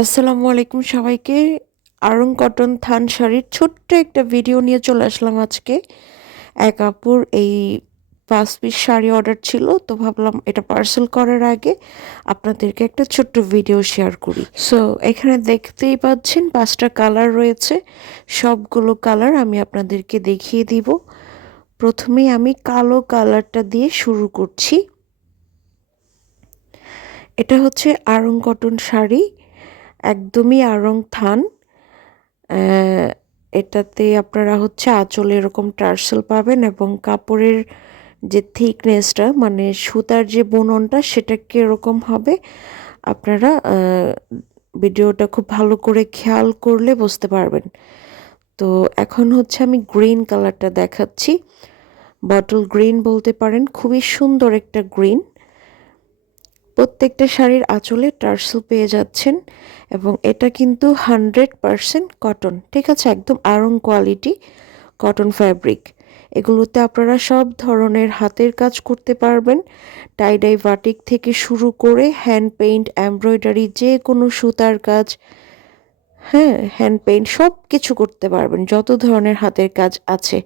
আসসালামু আলাইকুম সবাইকে। আরং কটন থান শাড়ির ছোট্ট একটা ভিডিও নিয়ে চলে আসলাম আজকে। এক আপুর এই পাঁচ পিস শাড়ি অর্ডার ছিল, তো ভাবলাম এটা পার্সেল করার আগে আপনাদেরকে একটা ছোট্ট ভিডিও শেয়ার করি। সো এখানে দেখতেই পাচ্ছেন পাঁচটা কালার রয়েছে। সবগুলো কালার আমি আপনাদেরকে দেখিয়ে দিব। প্রথমেই আমি কালো কালারটা দিয়ে শুরু করছি। এটা হচ্ছে আরং কটন শাড়ি। একদমই আরং থান এটাতে আপনারা হচ্ছে আঁচলে এরকম টার্সেল পাবেন এবং কাপড়ের যে থিকনেসটা মানে সুতার যে বুননটা সেটা কীরকম হবে। আপনারা ভিডিওটা খুব ভালো করে খেয়াল করলে বুঝতে পারবেন। তো এখন হচ্ছে আমি গ্রিন কালারটা দেখাচ্ছি। বটল গ্রিন বলতে পারেন, খুবই সুন্দর একটা গ্রিন। প্রত্যেকটা শাড়ির আঁচলে টার্সেল পেয়ে যাচ্ছেন এবং এটা কিন্তু হান্ড্রেড পারসেন্ট কটন, ঠিক আছে? একদম আরং কোয়ালিটি কটন ফ্যাব্রিক। এগুলোতে আপনারা সব ধরনের হাতের কাজ করতে পারবেন। টাইডাই ভাটিক থেকে শুরু করে হ্যান্ড পেইন্ট, এমব্রয়ডারি যে কোনো সুতার কাজ হ্যাঁ হ্যান্ড পেইন্ট সব কিছু করতে পারবেন, যত ধরনের হাতের কাজ আছে।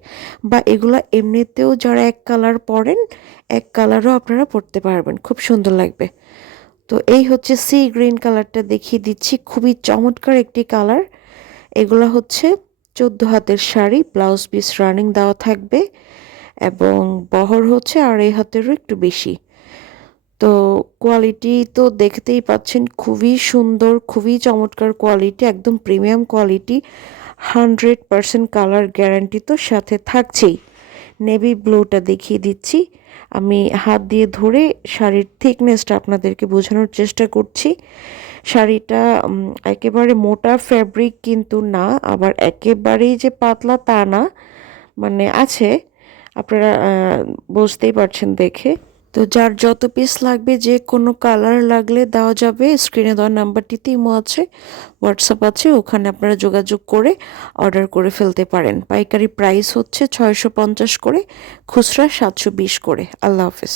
বা এগুলো এমনিতেও যারা এক কালার পরেন, এক কালারও আপনারা পরতে পারবেন, খুব সুন্দর লাগবে। তো এই হচ্ছে সি গ্রিন কালারটা দেখিয়ে দিচ্ছি, খুবই চমৎকার একটি কালার এগুলো হচ্ছে চোদ্দ হাতের শাড়ি ব্লাউজ পিস রানিং দেওয়া থাকবে এবং বহর হচ্ছে আড়াই হাতেরও একটু বেশি। তো কোয়ালিটি তো দেখতেই পাচ্ছেন, খুবই সুন্দর, খুবই চমৎকার কোয়ালিটি একদম premium quality hundred percent colour guarantee তো সাথে থাকছেই। নেভি ব্লুটা দেখিয়ে দিচ্ছি। আমি হাত দিয়ে ধরে শাড়ির থিকনেসটা আপনাদেরকে বোঝানোর চেষ্টা করছি। শাড়িটা একেবারে মোটা ফ্যাব্রিক কিন্তু না, আবার একেবারেই যে পাতলা তা না মানে আছে, আপনারা বুঝতেই পারছেন দেখে। তো যার যত পিস লাগবে, যে কোনো কালার লাগলে দেওয়া যাবে। স্ক্রিনে দেওয়া নাম্বারটিতে ইমো আছে হোয়াটসঅ্যাপ আছে, ওখানে আপনারা যোগাযোগ করে অর্ডার করে ফেলতে পারেন। পাইকারি প্রাইস হচ্ছে ছয়শো পঞ্চাশ করে, খুচরা সাতশো বিশ করে। আল্লাহ হাফেজ।